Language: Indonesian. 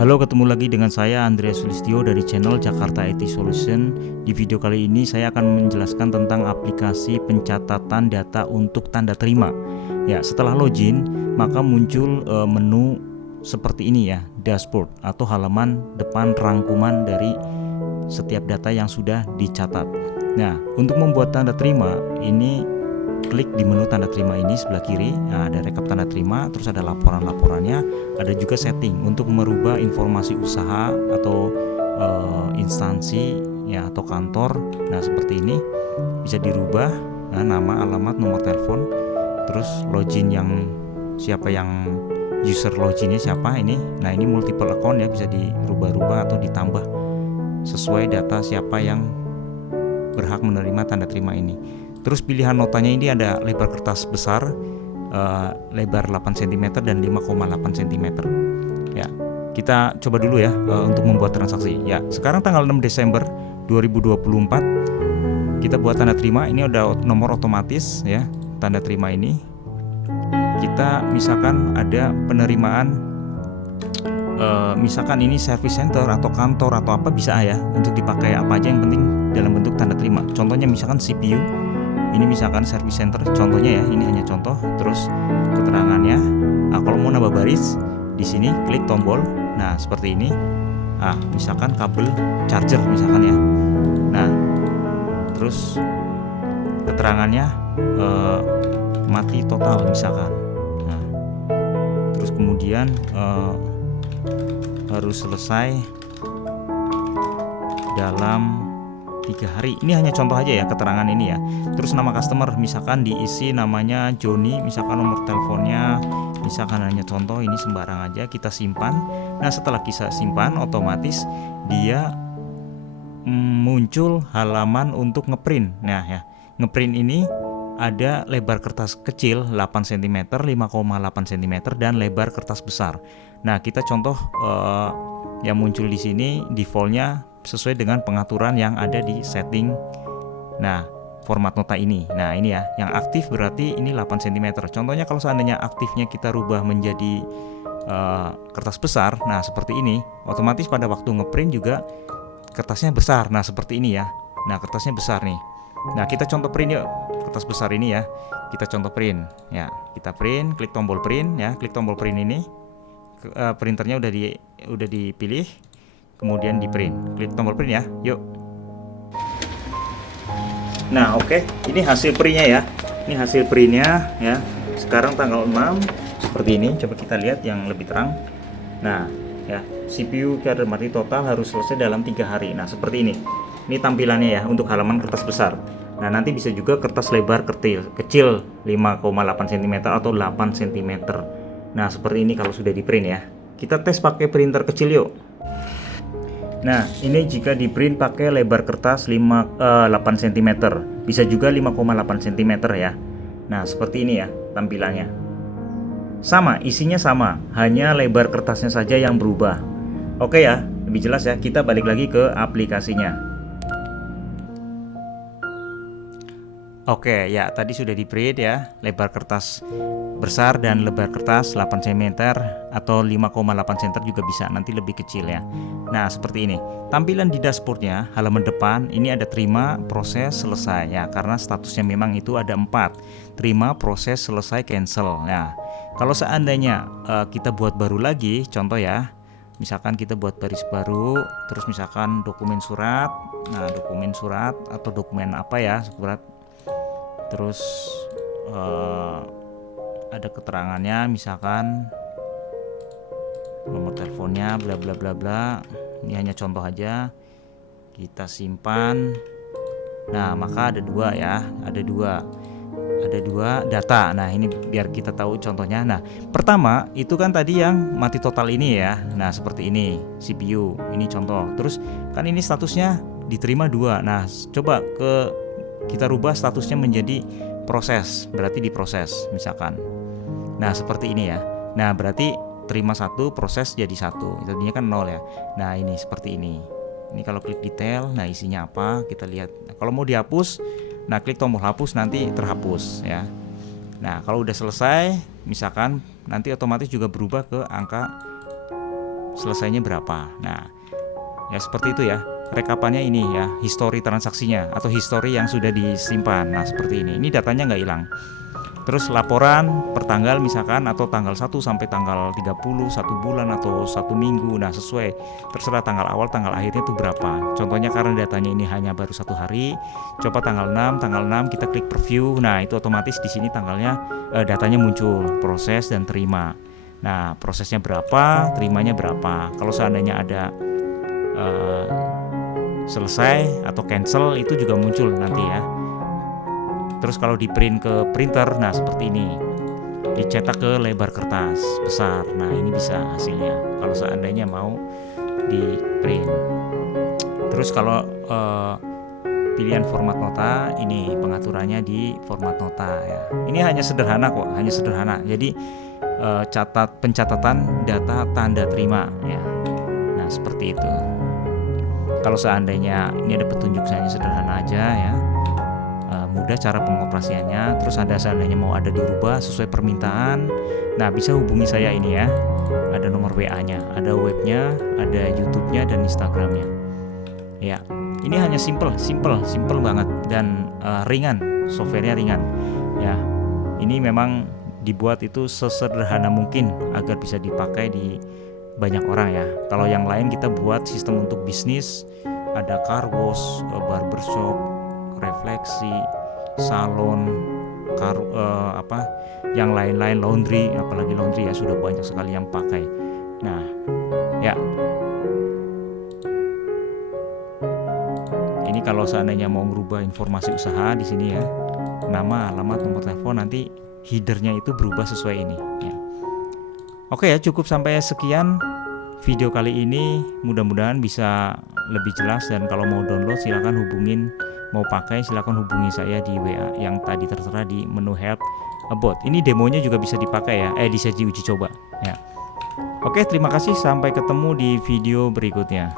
Halo, ketemu lagi dengan saya Andreas Sulistyo dari channel Jakarta IT Solution. Di video kali ini saya akan menjelaskan tentang aplikasi pencatatan data untuk tanda terima. Ya, setelah login maka muncul menu seperti ini ya, dashboard atau halaman depan rangkuman dari setiap data yang sudah dicatat. Nah, untuk membuat tanda terima ini klik di menu tanda terima ini sebelah kiri. Nah, ada rekap tanda terima, terus ada laporan-laporannya, ada juga setting untuk merubah informasi usaha atau instansi ya atau kantor. Nah, seperti ini bisa dirubah, nama, alamat, nomor telepon, terus login yang siapa yang user loginnya siapa ini. Nah, ini multiple account ya, bisa dirubah-rubah atau ditambah sesuai data siapa yang berhak menerima tanda terima ini. Terus pilihan notanya ini ada lebar kertas besar, lebar 8 cm dan 5,8 cm. Ya, kita coba dulu ya untuk membuat transaksi. Ya, sekarang tanggal 6 Desember 2024 kita buat tanda terima. Ini ada nomor otomatis ya, tanda terima ini. Kita misalkan ada penerimaan, misalkan ini service center atau kantor atau apa bisa ya, untuk dipakai apa aja yang penting dalam bentuk tanda terima. Contohnya misalkan CPU. Ini misalkan service center, contohnya ya, ini hanya contoh. Terus keterangannya, kalau mau nambah baris di sini klik tombol. Nah, seperti ini. Misalkan kabel charger misalkan ya. Nah, terus keterangannya mati total misalkan. Nah, terus kemudian harus selesai dalam 3 hari. Ini hanya contoh aja ya keterangan ini ya. Terus nama customer misalkan diisi namanya Joni, misalkan nomor teleponnya misalkan hanya contoh, ini sembarang aja, kita simpan. Nah, setelah kita simpan otomatis dia muncul halaman untuk ngeprint. Nah ya, ngeprint ini ada lebar kertas kecil 8 cm, 5,8 cm dan lebar kertas besar. Nah, kita contoh yang muncul di sini defaultnya sesuai dengan pengaturan yang ada di setting. Nah, format nota ini. Nah, ini ya, yang aktif berarti ini 8 cm. Contohnya kalau seandainya aktifnya kita rubah menjadi kertas besar, nah seperti ini, otomatis pada waktu ngeprint juga kertasnya besar. Nah, seperti ini ya. Nah, kertasnya besar nih. Nah, kita contoh print yuk. Kertas besar ini ya. Kita contoh print. Ya, kita print, klik tombol print ya, klik tombol print ini. Printernya udah dipilih. Kemudian di print, klik tombol print ya, yuk. Nah, oke. Ini hasil printnya ya. Ini hasil printnya ya. Sekarang tanggal 6 seperti ini. Coba kita lihat yang lebih terang. Nah ya, CPU keadaan mati total harus selesai dalam 3 hari. Nah, seperti ini. Ini tampilannya ya untuk halaman kertas besar. Nah, nanti bisa juga kertas lebar kecil 5,8 cm atau 8 cm. Nah, seperti ini kalau sudah di print ya. Kita tes pakai printer kecil yuk. Nah, ini jika di print pakai lebar kertas 8 cm, bisa juga 5,8 cm ya. Nah, seperti ini ya tampilannya. Sama, isinya sama, hanya lebar kertasnya saja yang berubah. Oke ya, lebih jelas ya, kita balik lagi ke aplikasinya. Oke ya, tadi sudah di print ya, lebar kertas besar dan lebar kertas 8 cm atau 5,8 cm juga bisa, nanti lebih kecil ya. Nah, seperti ini tampilan di dashboardnya. Halaman depan ini ada terima, proses, selesai ya, karena statusnya memang itu ada 4, terima, proses, selesai, cancel. Nah, kalau seandainya kita buat baru lagi, contoh ya, misalkan kita buat baris baru, terus misalkan dokumen surat. Nah, dokumen surat atau dokumen apa ya, surat. Terus ada keterangannya, misalkan nomor teleponnya bla bla bla bla. Ini hanya contoh aja. Kita simpan. Nah, maka ada 2 ya, ada dua data. Nah, ini biar kita tahu contohnya. Nah, pertama itu kan tadi yang mati total ini ya. Nah, seperti ini CPU, ini contoh. Terus kan ini statusnya diterima 2. Nah, coba kita rubah statusnya menjadi proses, berarti diproses misalkan. Nah, seperti ini ya. Nah, berarti terima 1, proses jadi 1. Tadinya kan 0 ya. Nah, ini seperti ini. Ini kalau klik detail, nah isinya apa kita lihat. Nah, kalau mau dihapus, nah klik tombol hapus, nanti terhapus ya. Nah, kalau udah selesai misalkan, nanti otomatis juga berubah ke angka selesainya berapa. Nah, ya seperti itu ya. Rekapannya ini ya, histori transaksinya atau histori yang sudah disimpan. Nah, seperti ini. Ini datanya nggak hilang. Terus laporan per tanggal misalkan, atau tanggal 1 sampai tanggal 30, 1 bulan atau 1 minggu. Nah, sesuai, terserah tanggal awal tanggal akhirnya itu berapa. Contohnya karena datanya ini hanya baru 1 hari, coba tanggal 6 kita klik preview. Nah, itu otomatis di sini tanggalnya datanya muncul, proses dan terima. Nah, prosesnya berapa, terimanya berapa. Kalau seandainya ada selesai atau cancel, itu juga muncul nanti ya. Terus kalau di print ke printer, nah seperti ini, dicetak ke lebar kertas besar. Nah, ini bisa hasilnya kalau seandainya mau di print. Terus kalau pilihan format nota, ini pengaturannya di format nota ya. Ini hanya sederhana kok, hanya sederhana. Jadi pencatatan data tanda terima ya. Nah, seperti itu. Kalau seandainya ini ada petunjuk saja, sederhana aja ya, mudah cara pengoperasiannya. Terus seandainya mau ada dirubah sesuai permintaan, nah bisa hubungi saya ini ya, ada nomor WA-nya, ada webnya, ada YouTube-nya dan Instagram-nya ya. Ini hanya simple banget dan ringan, softwarenya ringan ya. Ini memang dibuat itu sesederhana mungkin agar bisa dipakai di banyak orang ya. Kalau yang lain kita buat sistem untuk bisnis, ada car wash, barbershop, refleksi, salon, yang lain-lain, laundry, apalagi laundry ya sudah banyak sekali yang pakai. Nah, ya. Ini kalau seandainya mau merubah informasi usaha di sini ya, nama, alamat, nomor telepon, nanti headernya itu berubah sesuai ini ya. Oke ya, cukup sampai sekian video kali ini, mudah-mudahan bisa lebih jelas. Dan kalau mau download silakan mau pakai silakan hubungi saya di WA yang tadi tertera di menu help about. Ini demonya juga bisa dipakai ya, bisa diuji coba ya. Oke, terima kasih, sampai ketemu di video berikutnya.